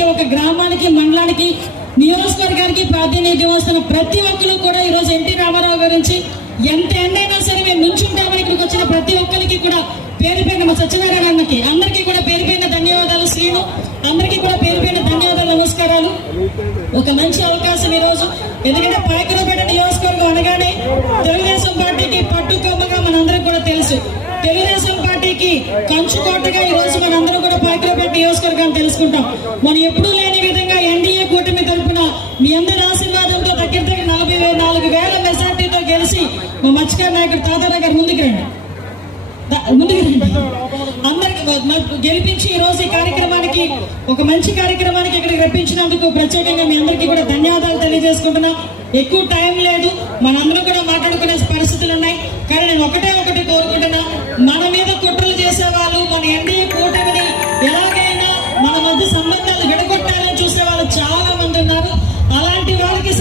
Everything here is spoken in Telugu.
నుంచి ఒక గ్రామానికి, మండలానికి, నియోజకవర్గానికి ప్రాతినిధ్యం వస్తున్న ప్రతి ఒక్కరు కూడా ఈరోజు ఎన్టీ రామారావు గురించి ఎంత ఎండైనా సరే మేము నుంచుంటామని ఇక్కడికి వచ్చిన ప్రతి ఒక్కరికి కూడా పేరు పైన, మా సత్యనారాయణ అన్నకి అందరికీ కూడా పేరు పైన ధన్యవాదాలు. శ్రీను అందరికీ కూడా పేరు పైన ధన్యవాదాలు, నమస్కారాలు. ఒక మంచి అవకాశం ఈరోజు, ఎందుకంటే పాయకరావుపేట నియోజకవర్గం అనగానే తెలుగుదేశం పార్టీకి పట్టుకొమ్మగా మనందరికి కూడా తెలుసు. తెలుగుదేశం పార్టీకి కంచుకోటగా ఈరోజు మనందరం కూడా పాయకరావుపేట నియోజకవర్గాన్ని తెలుసుకుంటాం. మనం ఎప్పుడూ లేని విధంగా ఎన్డీఏ కూటమి తరఫున మీ అందరి ఆశీర్వాదంతో దగ్గర 44,000 మెజార్టీతో గెలిచి మా మత్స్యకార నాయకుడు తాతారావు గారు ముందుకు రండి, అందరికి గెలిపించి ఈ రోజు ఈ కార్యక్రమానికి, ఒక మంచి కార్యక్రమానికి ఇక్కడికి రప్పించినందుకు ప్రత్యేకంగా మీ అందరికీ కూడా ధన్యవాదాలు తెలియజేసుకుంటున్నాం. ఎక్కువ టైం లేదు, మనందరం కూడా మాట్లాడుకునే పరిస్థితులు ఉన్నాయి. కానీ నేను ఒకటి కోరుకుంటున్నా, మన మీద కుట్రలు చేసేవాళ్ళు, మన ఎన్డీఏ కూటమిని ఎలాగైనా మన మధ్య సంబంధాలు విడగొట్టాలని చూసే వాళ్ళు చాలా మంది ఉన్నారు. అలాంటి వాళ్ళకి